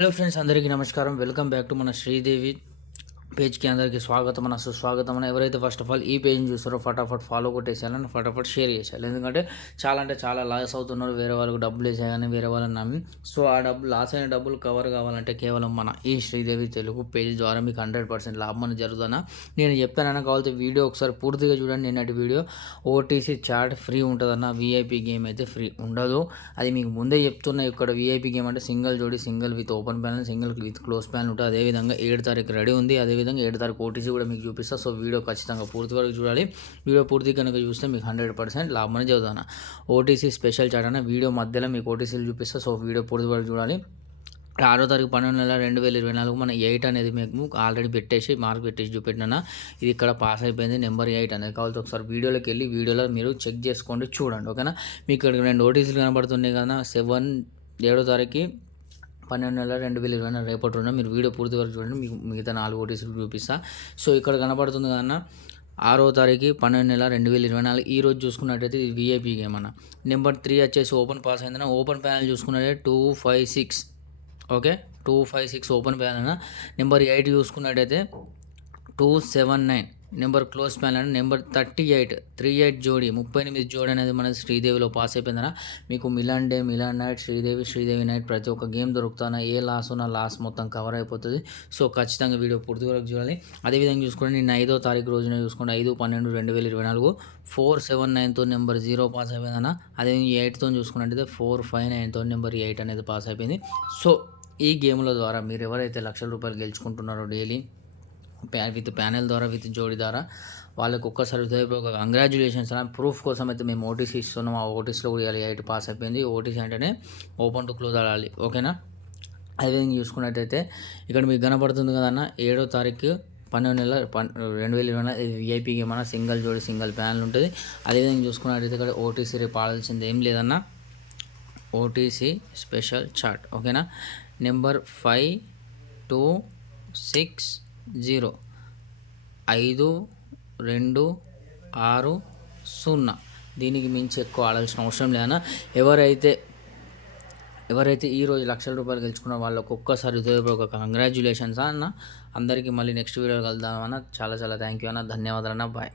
Hello friends, అందరికీ నమస్కారం. Welcome back to మన శ్రీదేవి పేజ్కి అందరికీ స్వాగతం అన్న సుస్వాగతం అన్న. ఎవరైతే ఫస్ట్ ఆఫ్ ఆల్ ఈ పేజ్ని చూస్తారో ఫటాఫట్ ఫాలో కొట్టేసేయాలని, ఫటాఫట్ షేర్ చేసేయాలి. ఎందుకంటే చాలా లాస్ అవుతున్నారు. వేరే వాళ్ళకు డబ్బులు వేసే కానీ వేరే వాళ్ళని నమ్మి. సో ఆ డబ్బులు లాస్ అయిన డబ్బులు కవర్ కావాలంటే కేవలం మన ఈ శ్రీదేవి తెలుగు పేజ్ ద్వారా మీకు 100% లాభం అని జరుగుతుందా నేను చెప్తానన్నా. కావాలంటే వీడియో ఒకసారి పూర్తిగా చూడండి. నిన్నటి వీడియో ఓటీసీ చాట్ ఫ్రీ ఉంటుందన్న, వీఐపీ గేమ్ అయితే ఫ్రీ ఉండదు. అది మీకు ముందే చెప్తున్నా. ఇక్కడ వీఐపీ గేమ్ అంటే సింగిల్ జోడి, single with open panel, single with close panel ఉంటుంది. అదేవిధంగా 7 తారీఖు రెడీ ఉంది. అదేవిధంగా 7 తారీఖు ఓటీసీ కూడా మీకు చూపిస్తా. సో వీడియో ఖచ్చితంగా పూర్తి వరకు చూడాలి. వీడియో పూర్తి కనుక చూస్తే మీకు 100% లాభం అని చదువుతాను. ఓటీసీ స్పెషల్ చాట్ అన్న వీడియో మధ్యలో మీకు ఓటీసీలు చూపిస్తా. సో వీడియో పూర్తి వరకు చూడాలి. 6వ తారీఖు 12 నెల 2024 మన 8 అనేది మేము ఆల్రెడీ మార్క్ పెట్టేసి చూపెట్టినా. ఇది ఇక్కడ పాస్ అయిపోయింది. నెంబర్ 8 అనేది కావాలి. ఒకసారి వీడియోలోకి వెళ్ళి వీడియోలో మీరు చెక్ చేసుకోండి, చూడండి. ఓకేనా? మీకు ఇక్కడ 2 ఓటీసీలు కనబడుతున్నాయి కదా. 7వ తారీఖు 12 నెల 2024 రేపటి రోజున మీరు వీడియో పూర్తి వరకు చూడండి. మీకు మిగతా 4 ఓటీసీలు చూపిస్తా. సో ఇక్కడ కనబడుతుంది కన్నా 6వ తారీఖు 12 నెల 2024 ఈ రోజు చూసుకున్నట్టయితే ఇది వీఐపీ గేమ్ అన్న. నెంబర్ 3 వచ్చేసి ఓపెన్ పాస్ అయిందన్న. ఓపెన్ ప్యానల్ చూసుకున్నట్టయితే 256. ఓకే, 256 ఓపెన్ ప్యానల్ అన్న. నెంబర్ 8 చూసుకున్నట్టయితే 279. నెంబర్ క్లోజ్ ప్యానల్ నెంబర్ 38 జోడీ 38 జోడీ అనేది మన శ్రీదేవిలో పాస్ అయిపోయిందన్న. మీకు Milan day, Milan night, Sridevi night ప్రతి ఒక్క గేమ్ దొరుకుతానా. ఏ లాస్ ఉన్నా లాస్ మొత్తం కవర్ అయిపోతుంది. సో ఖచ్చితంగా వీడియో పూర్తి వరకు చూడాలి. అదేవిధంగా చూసుకోండి, నేను 5వ తారీఖు రోజున చూసుకోండి. 5/12/2024 479తో నెంబర్ 0 పాస్ అయిపోయిందన్న. అదేవిధంగా 8తో చూసుకున్నట్టయితే 459తో నెంబర్ 8 అనేది పాస్ అయిపోయింది. సో ఈ గేమ్ల ద్వారా మీరు ఎవరైతే ₹1,00,000 గెలుచుకుంటున్నారో డైలీ విత్ ప్యానెల్ ద్వారా, విత్ జోడి ద్వారా, వాళ్ళకి ఒక్కసారి హృదయపూర్వక కంగ్రాచులేషన్స్ అన్న. ప్రూఫ్ కోసం అయితే మేము ఓటీసీ ఇస్తున్నాం. ఆ ఓటీసీలో కూడా 8 పాస్ అయిపోయింది. ఓటీసీ అంటేనే ఓపెన్ టు క్లోజ్ ఆడాలి. ఓకేనా? అదేవిధంగా చూసుకున్నట్టయితే ఇక్కడ మీకు కనపడుతుంది కదన్న. 7వ తారీఖు 12 నెల 2024 వీఐపీ గేమ్ అన్న. సింగిల్ జోడి, సింగిల్ ప్యానల్ ఉంటుంది. అదేవిధంగా చూసుకున్నట్టయితే ఇక్కడ ఓటీసీ రేపు ఆడాల్సింది ఏం లేదన్న. OTC special chart. ఓకేనా? నెంబర్ 5260 5260. దీనికి మించి ఎక్కువ ఆడాల్సిన అవసరం లేదన్నా. ఎవరైతే ఈరోజు ₹1,00,000 గెలుచుకున్న వాళ్ళకు ఒక్కసారి హృదయపూర్వక కంగ్రాచులేషన్స్ అన్న. అందరికీ మళ్ళీ నెక్స్ట్ వీడియో కలుద్దామన్న. చాలా థ్యాంక్ యూ అన్న. ధన్యవాదాలు అన్న. బాయ్.